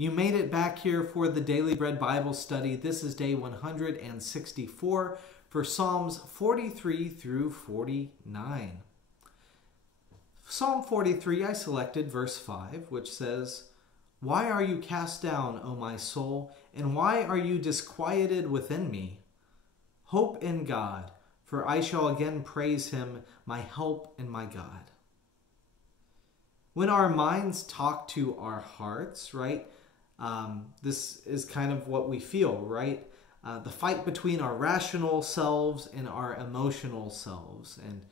You made it back here for the Daily Bread Bible study. This is day 164 for Psalms 43 through 49. Psalm 43, I selected verse 5, which says, "Why are you cast down, O my soul, and why are you disquieted within me? Hope in God, for I shall again praise him, my help and my God." When our minds talk to our hearts, right, this is kind of what we feel, right? The fight between our rational selves and our emotional selves, and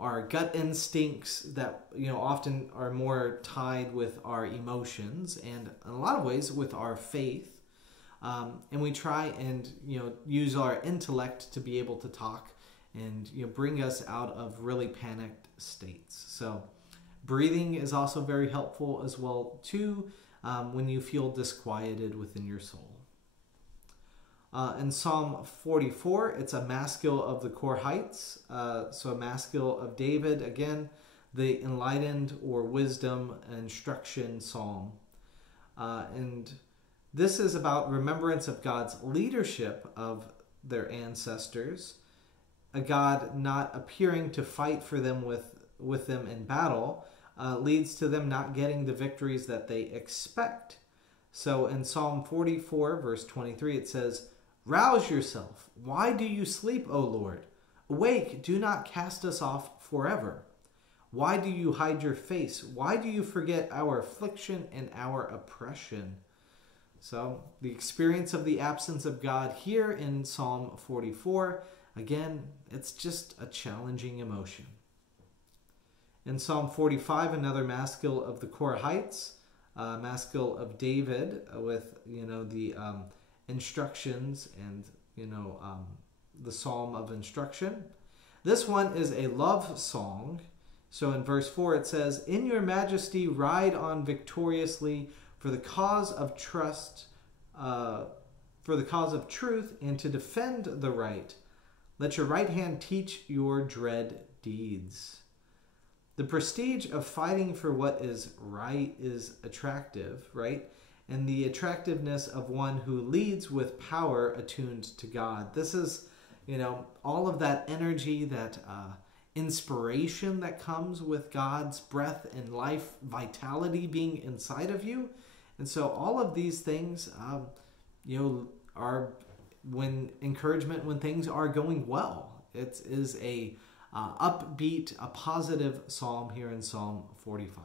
our gut instincts that often are more tied with our emotions, and in a lot of ways with our faith. And we try and use our intellect to be able to talk and bring us out of really panicked states. So breathing is also very helpful as well too, when you feel disquieted within your soul. In Psalm 44, it's a maskil of the Korhites, so a maskil of David, again, the enlightened or wisdom instruction psalm. And this is about remembrance of God's leadership of their ancestors, a God not appearing to fight for them with them in battle, leads to them not getting the victories that they expect. So in Psalm 44, verse 23, it says, "Rouse yourself. Why do you sleep, O Lord? Awake, do not cast us off forever. Why do you hide your face? Why do you forget our affliction and our oppression?" So the experience of the absence of God here in Psalm 44, again, it's just a challenging emotion. In Psalm 45, another maskil of the Korhites, maskil of David with the instructions and the psalm of instruction. This one is a love song. So in verse 4 it says, "In your majesty ride on victoriously for the cause of trust, for the cause of truth, and to defend the right. Let your right hand teach your dread deeds." The prestige of fighting for what is right is attractive, right? And the attractiveness of one who leads with power attuned to God. This is, all of that energy, that inspiration that comes with God's breath and life vitality being inside of you. And so all of these things, are when encouragement when things are going well. It is a upbeat, a positive psalm here in Psalm 45.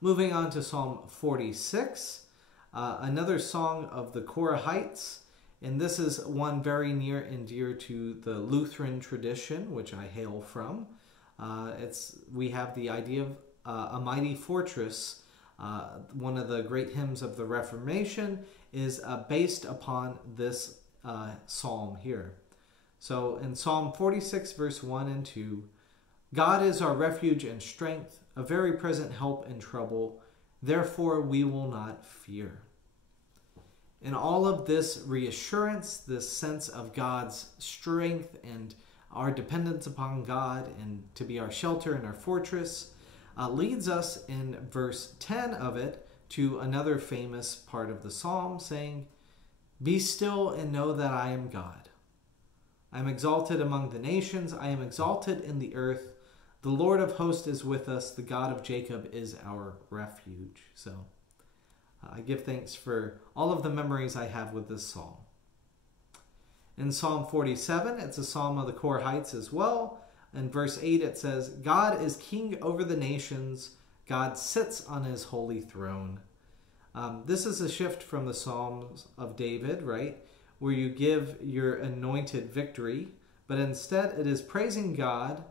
Moving on to Psalm 46, another song of the Korhites, and this is one very near and dear to the Lutheran tradition, which I hail from. We have the idea of a mighty fortress. One of the great hymns of the Reformation is based upon this psalm here. So in Psalm 46, verse 1 and 2, "God is our refuge and strength, a very present help in trouble. Therefore we will not fear." And all of this reassurance, this sense of God's strength and our dependence upon God and to be our shelter and our fortress, leads us in verse 10 of it to another famous part of the psalm saying, "Be still and know that I am God. I am exalted among the nations. I am exalted in the earth. The Lord of hosts is with us. The God of Jacob is our refuge." So I give thanks for all of the memories I have with this psalm. In Psalm 47, it's a psalm of the Korhites as well. In verse 8, it says, "God is king over the nations. God sits on his holy throne." This is a shift from the Psalms of David, right? Where you give your anointed victory, but instead it is praising God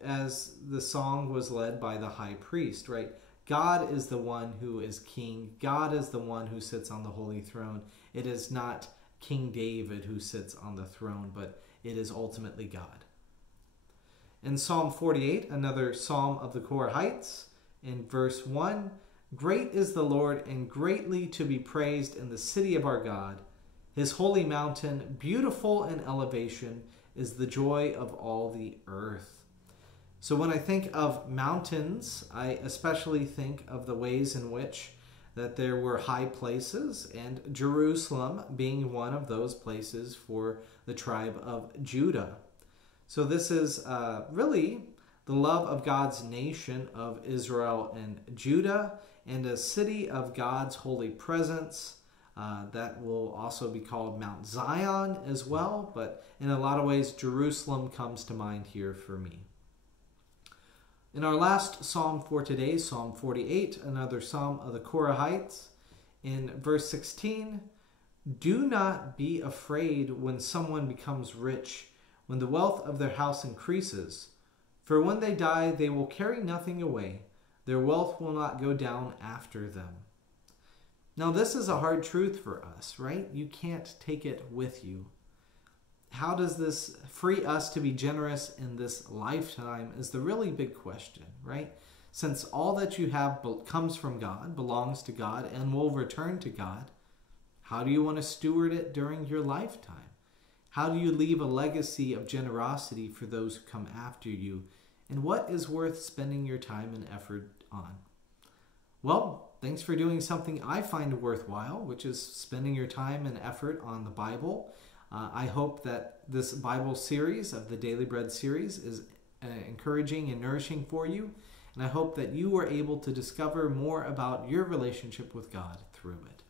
as the song was led by the high priest, right? God is the one who is king. God is the one who sits on the holy throne. It is not King David who sits on the throne, but it is ultimately God. In Psalm 48, another psalm of the Korhites, in verse 1, "Great is the Lord and greatly to be praised in the city of our God. His holy mountain, beautiful in elevation, is the joy of all the earth." So when I think of mountains, I especially think of the ways in which that there were high places, and Jerusalem being one of those places for the tribe of Judah. So this is really the love of God's nation of Israel and Judah, and a city of God's holy presence. That will also be called Mount Zion as well, but in a lot of ways, Jerusalem comes to mind here for me. In our last psalm for today, Psalm 48, another psalm of the Korahites, in verse 16, "Do not be afraid when someone becomes rich, when the wealth of their house increases. For when they die, they will carry nothing away. Their wealth will not go down after them." Now, this is a hard truth for us, right? You can't take it with you. How does this free us to be generous in this lifetime is the really big question, right? Since all that you have comes from God, belongs to God, and will return to God, how do you want to steward it during your lifetime? How do you leave a legacy of generosity for those who come after you? And what is worth spending your time and effort on? Well, thanks for doing something I find worthwhile, which is spending your time and effort on the Bible. I hope that this Bible series of the Daily Bread series is encouraging and nourishing for you. And I hope that you were able to discover more about your relationship with God through it.